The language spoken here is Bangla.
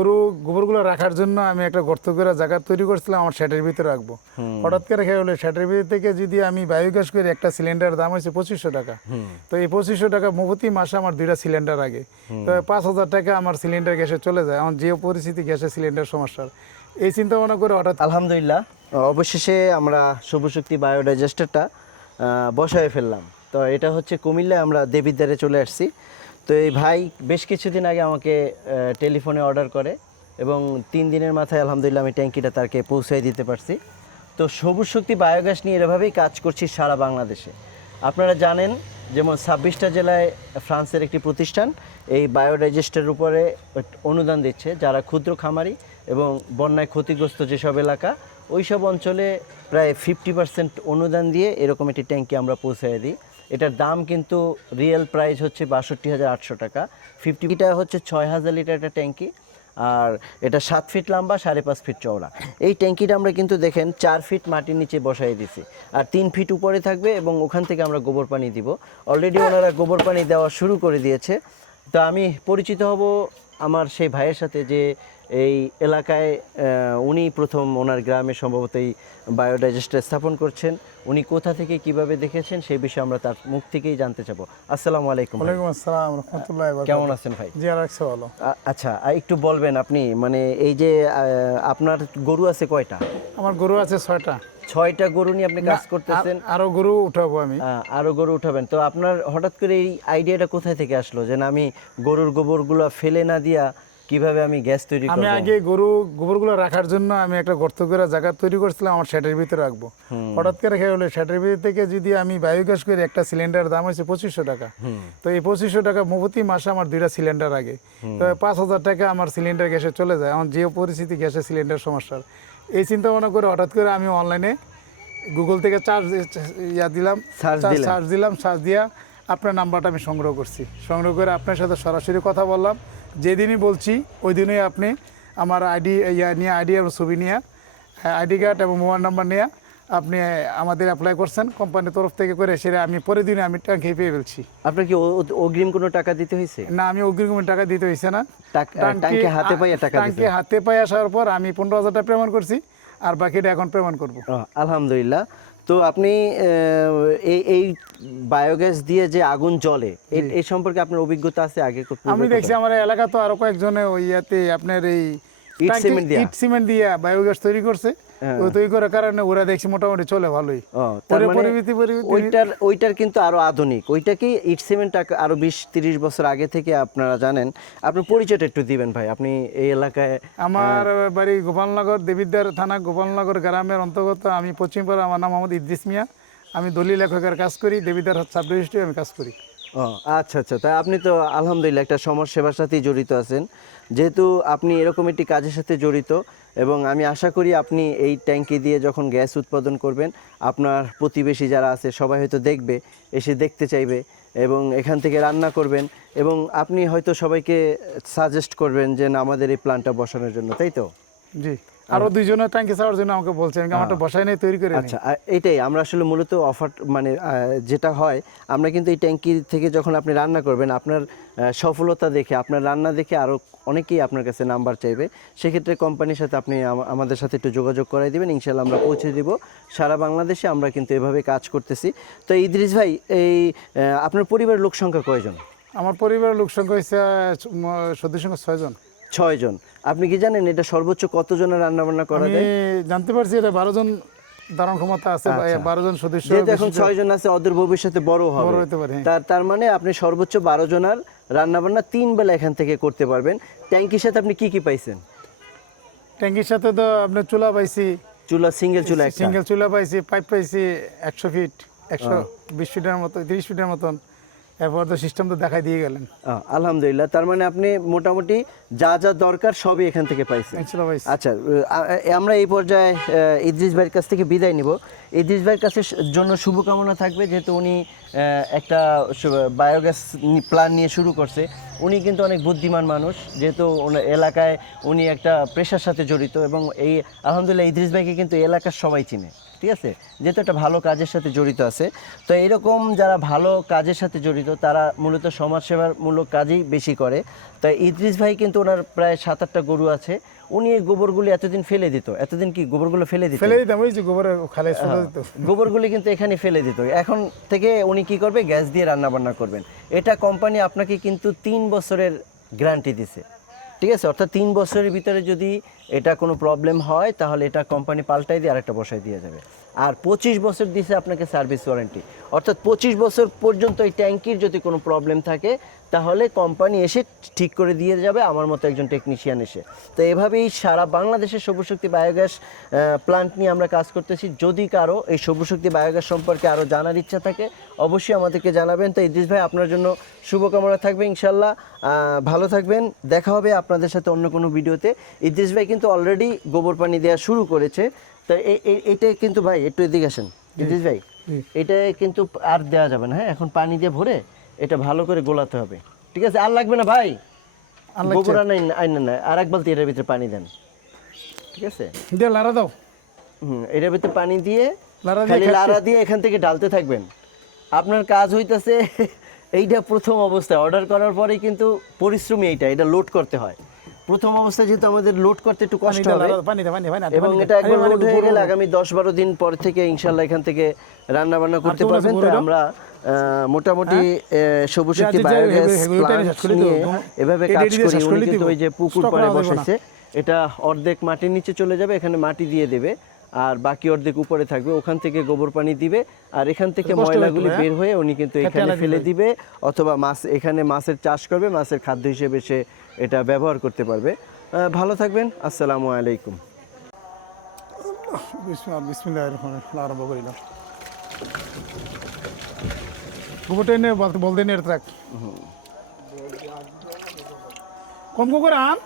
গরু গোবরগুলো রাখার জন্য আমি একটা গর্ত করে জায়গা তৈরি করছিলাম আমার শেডের ভিতরে রাখবো। হঠাৎ করে খেয়ে হলো শেডের ভিতর থেকে যদি আমি বায়োগ্যাস করে একটা সিলিন্ডার দাম হয়েছে 2500 টাকা। তো এই 2500 টাকা প্রতি মাসে আমার 2টা সিলিন্ডার আগে, তো 5000 টাকা আমার সিলিন্ডার গ্যাসে চলে যায়। আমার যে পরিস্থিতি গ্যাসের সিলিন্ডার সমস্যার, এই চিন্তা ভাবনা করে হঠাৎ আলহামদুলিল্লাহ অবশেষে আমরা সবুজশক্তি বায়োডাইজেস্টারটা বসায় ফেললাম। তো এটা হচ্ছে কুমিল্লায়, আমরা দেবিদ্বারে চলে আসছি। তো এই ভাই বেশ কিছুদিন আগে আমাকে টেলিফোনে অর্ডার করে এবং 3 দিনের মাথায় আলহামদুলিল্লাহ আমি ট্যাঙ্কিটা তাকে পৌঁছায় দিতে পারছি। তো সবুজ শক্তি বায়োগ্যাস নিয়ে এভাবেই কাজ করছি সারা বাংলাদেশে। আপনারা জানেন যেমন 26টা জেলায় ফ্রান্সের একটি প্রতিষ্ঠান এই বায়োডাইজেস্টের উপরে অনুদান দিচ্ছে, যারা ক্ষুদ্র খামারি এবং বন্যায় ক্ষতিগ্রস্ত যেসব এলাকা ওই সব অঞ্চলে প্রায় 50% অনুদান দিয়ে এরকম একটি ট্যাঙ্কি আমরা পৌঁছায় দিই। এটার দাম কিন্তু রিয়েল প্রাইস হচ্ছে 62,800 টাকা। 50টা হচ্ছে 6000 লিটার একটা ট্যাঙ্কি, আর এটা 7 ফিট লম্বা, 5.5 ফিট চওড়া। এই ট্যাঙ্কিটা আমরা কিন্তু দেখেন 4 ফিট মাটির নিচে বসাই দিছি, আর 3 ফিট উপরে থাকবে এবং ওখান থেকে আমরা গোবর পানি দিব। অলরেডি ওনারা গোবর পানি দেওয়া শুরু করে দিয়েছে। তো আমি পরিচিত হব আমার সেই ভাইয়ের সাথে যে এই এলাকায় উনি প্রথম ওনার গ্রামে সম্ভবত এই বায়োডাইজেস্টার স্থাপন করছেন। উনি কোথা থেকে কিভাবে দেখেছেন সেই বিষয়ে আমরা তার মুখ থেকেই জানতে চাবো। আসসালামু আলাইকুম। ওয়ালাইকুম আসসালাম রাহমাতুল্লাহি ওয়া বারাকাতুহু। কেমন আছেন ভাই? জি রাখছে ভালো। আচ্ছা, একটু বলবেন আপনি, মানে এই যে আপনার গরু আছে কয়টা? আমার গরু আছে 6টা। 6টা গরু নিয়ে আপনি কাজ করতেছেন? আরো গরু উঠাবো আমি। আরো গরু উঠাবেন। তো আপনার হঠাৎ করে এই আইডিয়াটা কোথায় থেকে আসলো যে না আমি গরুর গোবরগুলো ফেলে না দিয়া কিভাবে আমি গ্যাস তৈরি করব? আমি আগে গোবরগুলো রাখার জন্য আমি একটা গর্ত করে জায়গা তৈরি করছিলাম আমার শেডের ভিতরে রাখবো। হঠাৎ করে খেয়ে হলো শেডের ভিতর থেকে যদি আমি বায়োগ্যাস করে একটা সিলিন্ডার দাম হয়েছে 2500 টাকা। তো এই 2500 টাকা প্রতি মাসে আমার 2টা সিলিন্ডার আগে, তো 5000 টাকা আমার সিলিন্ডার গ্যাসে চলে যায়। আমার যে পরিস্থিতি গ্যাসের সিলিন্ডার সমস্যার, এই চিন্তা ভাবনা করে হঠাৎ করে আমি অনলাইনে গুগল থেকে সার্চ দিয়া আপনার নাম্বারটা আমি সংগ্রহ করছি। সংগ্রহ করে আপনার সাথে সরাসরি কথা বললাম। যেদিনই বলছি ওই দিনই আপনি আমার আইডি আর ছবি নিয়ে, আইডি কার্ড এবং মোবাইল নাম্বার নিয়ে আপনি আমাদের অ্যাপ্লাই করছেন কোম্পানির তরফ থেকে করে, সেটা আমি পরের দিনে আমি ট্যাঙ্কি পেয়ে ফেলছি। আপনার কি অগ্রিম কোনো টাকা দিতে হয়েছে? না, আমি অগ্রিম কোনো টাকা দিতে হয়েছে না। ট্যাঙ্কি হাতে পাইয়া টাকা দিতে? ট্যাঙ্কি হাতে পাই আসার পর আমি 15,000 টাকা পেমেন্ট করছি, আর বাকিটা এখন পেমেন্ট করবো। আলহামদুলিল্লাহ। তো আপনি এই বায়োগ্যাস দিয়ে যে আগুন জ্বলে এই সম্পর্কে আপনার অভিজ্ঞতা আছে আগে? আমি দেখছি আমার এলাকা তো আরো কয়েকজনে ওই ইয়াতে আপনার এই ইট সিমেন্ট দিয়ে বায়োগ্যাস তৈরি করছে। ওই তৈরি করার কারণে ওরা দেখছি মোটামুটি চলে ভালোই। ওইটার কিন্তু আরো আধুনিক। ওইটা কি ইট সিমেন্ট আরো 20-30 বছর আগে থেকে আপনারা জানেন। আপনার পরিচয়টা একটু দিবেন ভাই। আপনি এই এলাকায়? আমার বাড়ি গোপালনগর, দেবিদ্বার থানা, গোপালনগর গ্রামের অন্তর্গত। আমি পশ্চিমপাড়া, আমার নাম মোহাম্মদ ইদ্রিস মিয়া। আমি দলিল লেখকের কাজ করি, দেবিদ্বার সাব রেজিস্ট্রি আমি কাজ করি। আচ্ছা আচ্ছা, তাই আপনি তো আলহামদুলিল্লাহ একটা সমাজ সেবার সাথেই জড়িত আছেন। যেহেতু আপনি এরকম একটি কাজের সাথে জড়িত, এবং আমি আশা করি আপনি এই ট্যাঙ্কি দিয়ে যখন গ্যাস উৎপাদন করবেন আপনার প্রতিবেশী যারা আছে সবাই হয়তো দেখবে, এসে দেখতে চাইবে এবং এখান থেকে রান্না করবেন, এবং আপনি হয়তো সবাইকে সাজেস্ট করবেন যে না আমাদের এই প্ল্যান্টটা বসানোর জন্য, তাই তো? জি, আরো দুইজনের ট্যাঙ্কি চাওয়ার জন্য আমাকে বলছেন, আমারটা বসাই নেই, তৈরি করে। আচ্ছা, এইটাই আমরা আসলে মূলত অফার, মানে যেটা হয় আমরা কিন্তু এই ট্যাঙ্কি থেকে যখন আপনি রান্না করবেন আপনার সফলতা দেখে, আপনার রান্না দেখে আরও অনেকেই আপনার কাছে নাম্বার চাইবে। সেক্ষেত্রে কোম্পানির সাথে আপনি আমাদের সাথে একটু যোগাযোগ করাই দিবেন, ইনশাল্লাহ আমরা পৌঁছে দিব সারা বাংলাদেশে। আমরা কিন্তু এভাবে কাজ করতেছি। তো ইদ্রিস ভাই, এই আপনার পরিবারের লোক সংখ্যা কয়জন? আমার পরিবারের লোক সংখ্যা হচ্ছে সদস্য সংখ্যা 6 জন। 6 জন। আপনি কি জানেন এটা সর্বোচ্চ কতজনের রান্না বান্না করা যায়? আমি জানতে পারছি এটা 12 জন ধারণ ক্ষমতা আছে। 12 জন সদস্য, যেহেতু এখন 6 জন আছে, অদূর ভবিষ্যতে বড় হতে পারে। তার মানে আপনি সর্বোচ্চ 12 জনের রান্না বান্না 3 বেলা এখান থেকে করতে পারবেন। ট্যাঙ্কির সাথে আপনি কি কি পাইছেন? ট্যাঙ্কির সাথে তো আপনি চুলা পাইছি, সিঙ্গেল চুলা পাইছি, পাইপ পাইছি 100 ফিট, 120 ফিটের মতো, 30 ফিটের মতন। এরপর তো সিস্টেম তো দেখাই দিয়ে গেলেন। আলহামদুলিল্লাহ, তার মানে আপনি মোটামুটি যা যা দরকার সবই এখান থেকে পাইছেন। আচ্ছা, আমরা এই পর্যায়ে ইদ্রিস ভাইয়ের কাছ থেকে বিদায় নিব। ইদ্রিস ভাইয়ের কাছে জন্য শুভকামনা থাকবে, যেহেতু উনি একটা বায়োগ্যাস প্ল্যান নিয়ে শুরু করছে। উনি কিন্তু অনেক বুদ্ধিমান মানুষ, যেহেতু এলাকায় উনি একটা পেশার সাথে জড়িত, এবং এই আলহামদুলিল্লাহ ইদ্রিস ভাইকে কিন্তু এলাকার সবাই চিনে। ঠিক আছে, যেহেতু একটা ভালো কাজের সাথে জড়িত আছে। তো এরকম যারা ভালো কাজের সাথে জড়িত তারা মূলত সমাজসেবামূলক কাজই বেশি করে। তাই ইদ্রিস ভাই কিন্তু ওনার প্রায় 7-8টা গরু আছে। উনি এই গোবরগুলি এতদিন ফেলে দিত, এতদিন কি গোবরগুলো ফেলে দিত? ফেলে দিতাম, ওই যে গোবরের খালে ছোট দিত। গোবরগুলি কিন্তু এখানে ফেলে দিত। এখন থেকে উনি কি করবে, গ্যাস দিয়ে রান্না বান্না করবেন। এটা কোম্পানি আপনাকে কিন্তু 3 বছরের গ্যারান্টি দিছে, ঠিক আছে? অর্থাৎ 3 বছরের ভিতরে যদি এটা কোনো প্রবলেম হয় তাহলে এটা কোম্পানি পাল্টাই দিয়ে আরেকটা বসাই দিয়ে যাবে। আর 25 বছর দিছে আপনাকে সার্ভিস ওয়ারেন্টি, অর্থাৎ 25 বছর পর্যন্ত এই ট্যাঙ্কির যদি কোনো প্রবলেম থাকে তাহলে কোম্পানি এসে ঠিক করে দিয়ে যাবে, আমার মতো একজন টেকনিশিয়ান এসে। তো এভাবেই সারা বাংলাদেশের সৌরশক্তি বায়োগ্যাস প্লান্ট নিয়ে আমরা কাজ করতেছি। যদি কারো এই সৌরশক্তি বায়োগ্যাস সম্পর্কে আরও জানার ইচ্ছা থাকে অবশ্যই আমাদেরকে জানাবেন। তো ইদ্রিস ভাই আপনার জন্য শুভকামনা থাকবে, ইনশাল্লাহ ভালো থাকবেন। দেখা হবে আপনাদের সাথে অন্য কোনো ভিডিওতে। ইদ্রিস ভাই কিন্তু অলরেডি গোবর পানি দেওয়া শুরু করেছে। তো এটা কিন্তু ভাই একটু এদিকে আসেন ইদ্রিস ভাই, এটা কিন্তু আর দেওয়া যাবে না, হ্যাঁ? এখন পানি দিয়ে ভরে এটা ভালো করে গোলাতে হবে, ঠিক আছে? আর লাগবে না ভাই, গোবর আইনা না, আর এক বালতি এটার ভিতরে পানি দেন, ঠিক আছে? দিয়ে লাড়া দাও, এটার ভিতরে পানি দিয়ে লাড়া দিয়ে খালি লাড়া দিয়ে এখান থেকে ঢালতে থাকবেন। আপনার কাজ হইতাছে এইটা প্রথম অবস্থায় অর্ডার করার পরেই কিন্তু পরিশ্রমী এটা লোড করতে হয়। প্রথম অবস্থায় যেহেতু আমাদের লোড করতে একটু কষ্ট হবে, পানি দে, পানি, পানি, এবং এটা একবার লোড হয়ে গেলে আগামী 10-12 দিন পর থেকে ইনশাল্লাহ এখান থেকে রান্না বান্না করতে পারবেন। তো আমরা মোটামুটি সৌরশক্তি বায়োগ্যাস প্লান্ট নিয়ে এভাবে কাজ করি। উনি কিন্তু ওই যে পুকুর পাড়ে বসেছে, এটা অর্ধেক মাটির নিচে চলে যাবে, এখানে মাটি দিয়ে দেবে, আর বাকি অর্ধেক উপরে থাকবে, ওখান থেকে গোবর পানি দিবে, আর এখান থেকে ময়লাগুলি বের হয়ে উনি কিন্তু এখানে ফেলে দিবে, অথবা মাছ এখানে মাছের চাষ করবে, মাছের খাদ্য হিসেবে সে এটা ব্যবহার করতে পারবে। ভালো থাকবেন, আসসালামু আলাইকুম। বিসমিল্লাহির রহমানির রহিম, আরম্ভ করিলাম। গোবরটা এনে বলতে নিয়ে রাখ, কম করে আন।